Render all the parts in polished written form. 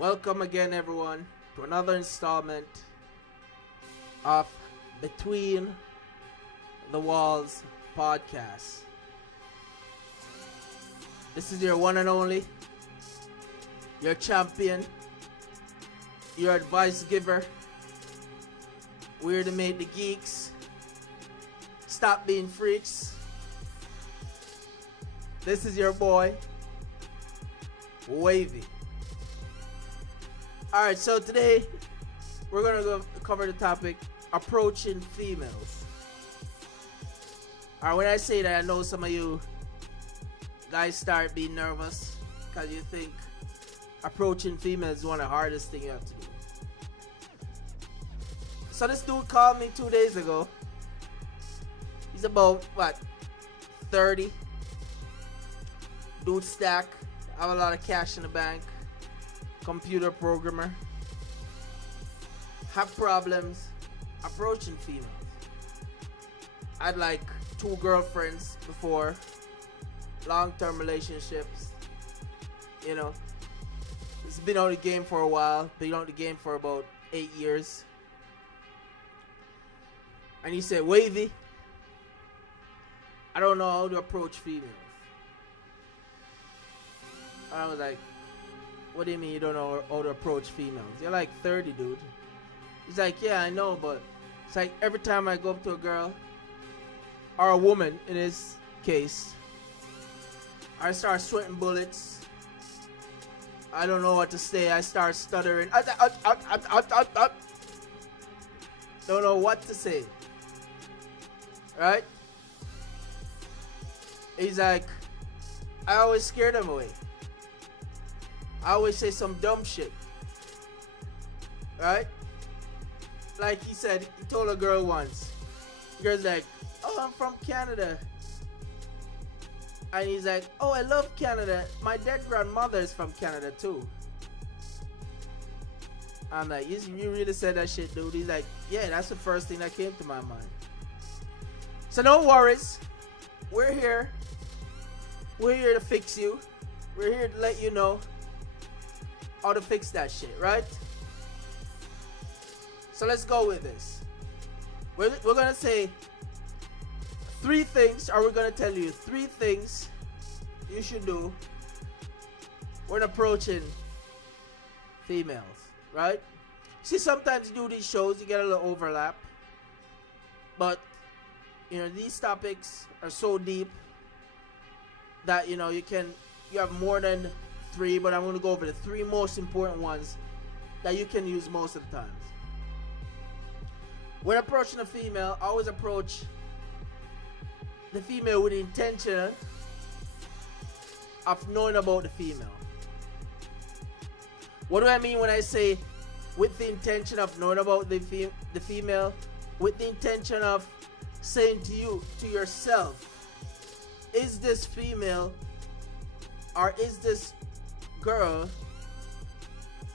Welcome again, everyone, to another installment of Between the Walls podcast. This is your one and only, your champion, your advice giver. We're here to make the geeks stop being freaks. This is your boy, Wavy. Alright, so today we're going to cover the topic approaching females. Alright, when I say that, I know some of you guys start being nervous because you think approaching females is one of the hardest things you have to do. So this dude called me 2 days ago. He's about, 30. Dude stack. Have a lot of cash in the bank. Computer programmer. Have problems approaching females. I had like 2 girlfriends before. Long-term relationships. You know. He's been out of the game for a while. Been out of the game for about 8 years. And he said, Wavy, I don't know how to approach females. And I was like, what do you mean you don't know how to approach females? You're like 30, dude. He's like, yeah, I know, but it's like every time I go up to a girl, or a woman in his case, I start sweating bullets. I don't know what to say. I start stuttering. Don't know what to say. Right? He's like, I always scare them away. I always say some dumb shit. Right? Like he said, he told a girl once. The girl's like, oh, I'm from Canada. And he's like, oh, I love Canada. My dead grandmother is from Canada too. I'm like, you really said that shit, dude? He's like, yeah, that's the first thing that came to my mind. So no worries. We're here. We're here to fix you. We're here to let you know how to fix that shit, right? So let's go with this. We're going to say 3 things, or we're going to tell you 3 things you should do when approaching females, right? See, sometimes you do these shows, you get a little overlap. But, you know, these topics are so deep that, you know, you have more than 3, but I'm going to go over the 3 most important ones that you can use most of the times. When approaching a female, always approach the female with the intention of knowing about the female. What do I mean when I say with the intention of knowing about the female? With the intention of saying to yourself, is this female or is this girl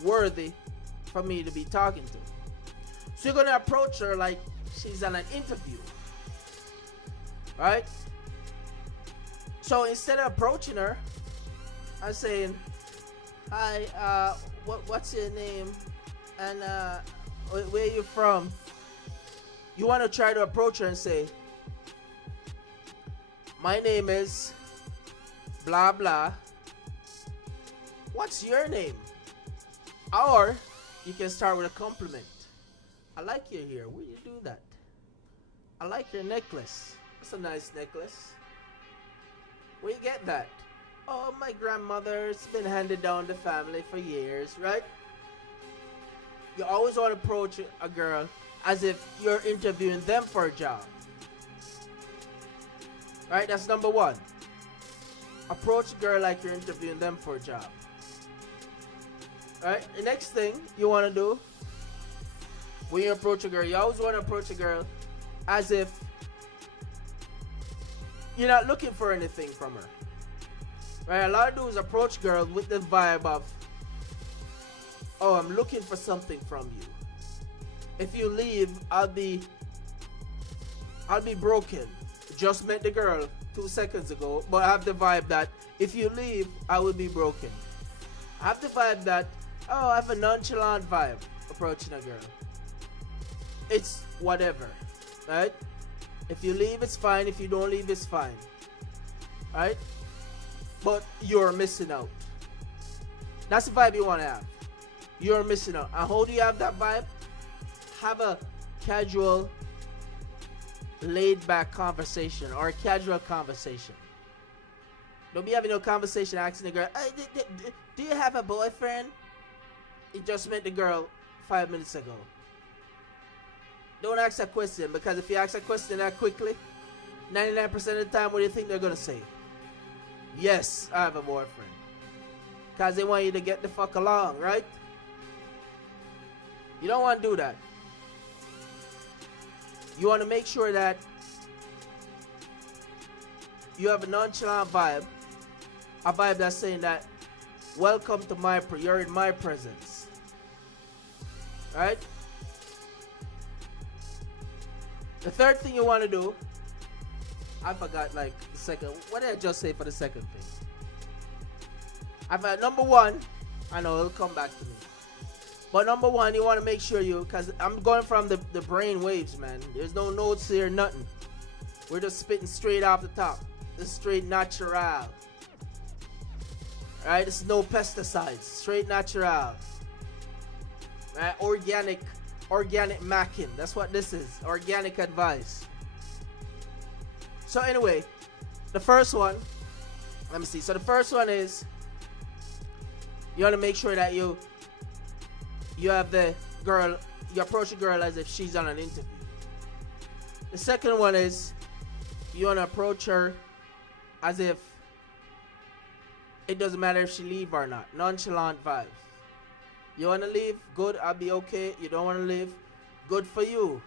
worthy for me to be talking to? So you're going to approach her like she's on an interview, right? So instead of approaching her and saying, hi, what's your name and where are you from, you want to try to approach her and say, my name is blah blah, what's your name? Or you can start with a compliment. I like your hair. Where you do that? I like your necklace. It's a nice necklace. Where you get that? Oh, my grandmother. It's been handed down the family for years, right? You always want to approach a girl as if you're interviewing them for a job. Right? That's number 1. Approach a girl like you're interviewing them for a job. Right? The next thing you want to do when you approach a girl, you always want to approach a girl as if you're not looking for anything from her. Right? A lot of dudes approach girls with the vibe of, oh, I'm looking for something from you. If you leave, I'll be broken. Just met the girl 2 seconds ago, but I have the vibe that if you leave, I will be broken. I have the vibe that Oh, I have a nonchalant vibe approaching a girl. It's whatever, right? If you leave, it's fine. If you don't leave, it's fine, right? But you're missing out. That's the vibe you want to have. You're missing out. And how do you have that vibe? Have a casual, laid-back conversation or a casual conversation. Don't be having no conversation asking the girl, hey, do you have a boyfriend? It just met the girl 5 minutes ago. Don't ask that question, because if you ask that question that quickly, 99% of the time, what do you think they're going to say? Yes, I have a boyfriend. Because they want you to get the fuck along, right? You don't want to do that. You want to make sure that you have a nonchalant vibe. A vibe that's saying that, welcome to you're in my presence. Right? The third thing you want to do, I forgot like the second, what did I just say for the second thing? I've had number one, I know it'll come back to me. But number one, you want to make sure because I'm going from the brain waves, man. There's no notes here, nothing. We're just spitting straight off the top. This is straight natural. Right? This is no pesticides. Straight natural. Right? Organic macking. That's what this is. Organic advice. So anyway, the first one, let me see. So the first one is, you want to make sure that you have the girl, you approach a girl as if she's on an interview. The second one is, you want to approach her as if it doesn't matter if she leave or not. Nonchalant vibes. You want to leave? Good, I'll be okay. You don't want to leave? Good for you.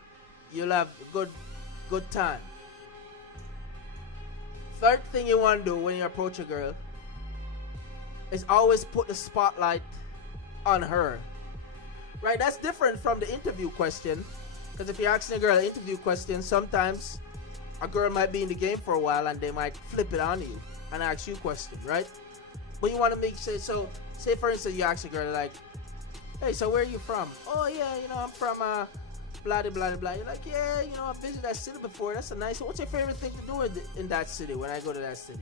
You'll have a good time. Third thing you want to do when you approach a girl is always put the spotlight on her. Right? That's different from the interview question. Because if you're asking a girl an interview question, sometimes a girl might be in the game for a while and they might flip it on you and ask you a question, right? But you want to make sure, so say for instance you ask a girl like, hey, so where are you from? Oh yeah, I'm from blah blah blah blah. You're like, yeah, I've visited that city before. That's a nice one. What's your favorite thing to do in that city when I go to that city?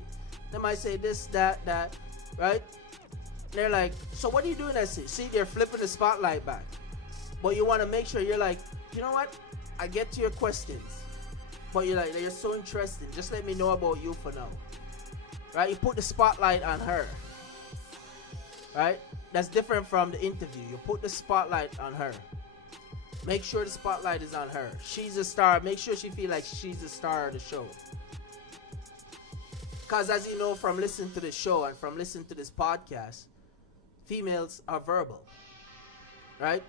They might say this, that, right? They're like, so what do you do in that city? See, they're flipping the spotlight back. But you want to make sure you're like, you know what? I get to your questions. But you're like, you're so interesting. Just let me know about you for now. Right? You put the spotlight on her. Right? That's different from the interview. You put the spotlight on her. Make sure the spotlight is on her. She's a star. Make sure she feels like she's the star of the show. Because as you know from listening to this show and from listening to this podcast, females are verbal. Right?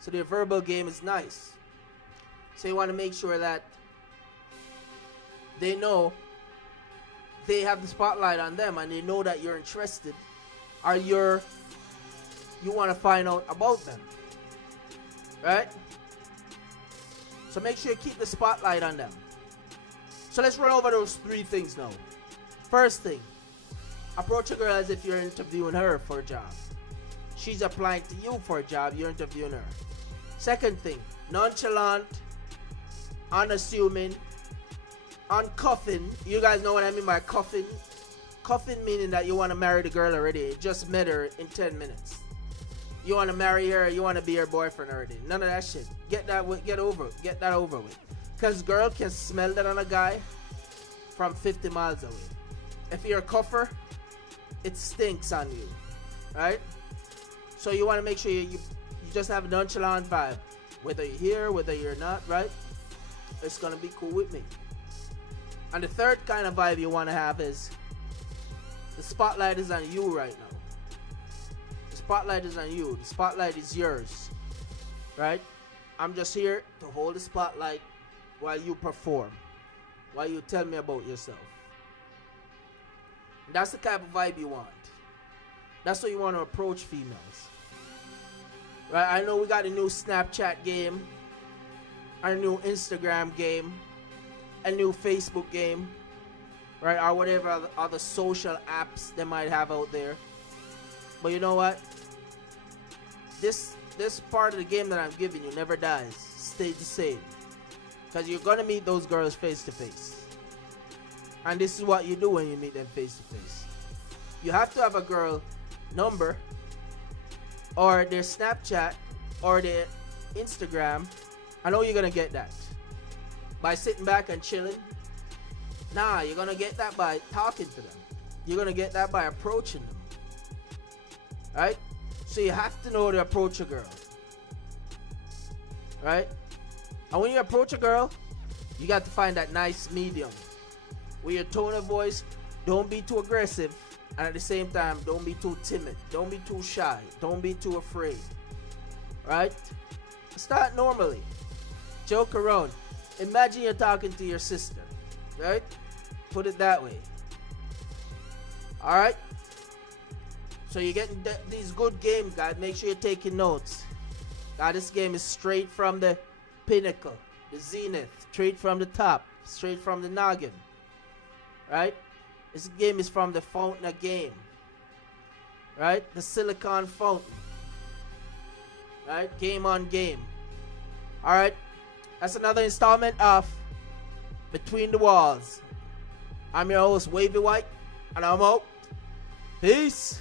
So their verbal game is nice. So you want to make sure that they know they have the spotlight on them and they know that you're interested or you want to find out about them. Right? So make sure you keep the spotlight on them. So let's run over those three things now. First thing, approach a girl as if you're interviewing her for a job. She's applying to you for a job, you're interviewing her. Second thing, nonchalant, unassuming, uncuffing. You guys know what I mean by cuffing? Cuffing meaning that you want to marry the girl already. You just met her in 10 minutes. You want to marry her, you want to be her boyfriend already. None of that shit. Get that over with. Because girl can smell that on a guy from 50 miles away. If you're a cuffer, it stinks on you. Right? So you want to make sure you just have a nonchalant vibe. Whether you're here, whether you're not, right? It's going to be cool with me. And the third kind of vibe you want to have is the spotlight is on you right now. The spotlight is on you. The spotlight is yours. Right? I'm just here to hold the spotlight while you perform. While you tell me about yourself. That's the type of vibe you want. That's what you want to approach females. Right? I know we got a new Snapchat game. A new Instagram game. A new Facebook game. Right? Or whatever other social apps they might have out there. But you know what? this part of the game that I'm giving you never dies. Stay the same. Because you're gonna meet those girls face to face. And this is what you do when you meet them face to face. You have to have a girl number or their Snapchat or their Instagram. I know you're gonna get that by sitting back and chilling. Nah, you're gonna get that by talking to them. You're gonna get that by approaching them. Right? So you have to know to approach a girl. Right? And when you approach a girl, you got to find that nice medium. With your tone of voice, don't be too aggressive. And at the same time, don't be too timid. Don't be too shy. Don't be too afraid. Right? Start normally. Joke around. Imagine you're talking to your sister. Right? Put it that way. Alright? So you're getting these good games, guys. Make sure you're taking notes. God, this game is straight from the pinnacle, the zenith, straight from the top, straight from the noggin. Right? This game is from the fountain of game. Right? The silicon fountain. Right? Game on game. Alright? That's another installment of Between the Walls. I'm your host, Wavy White, and I'm out. Peace.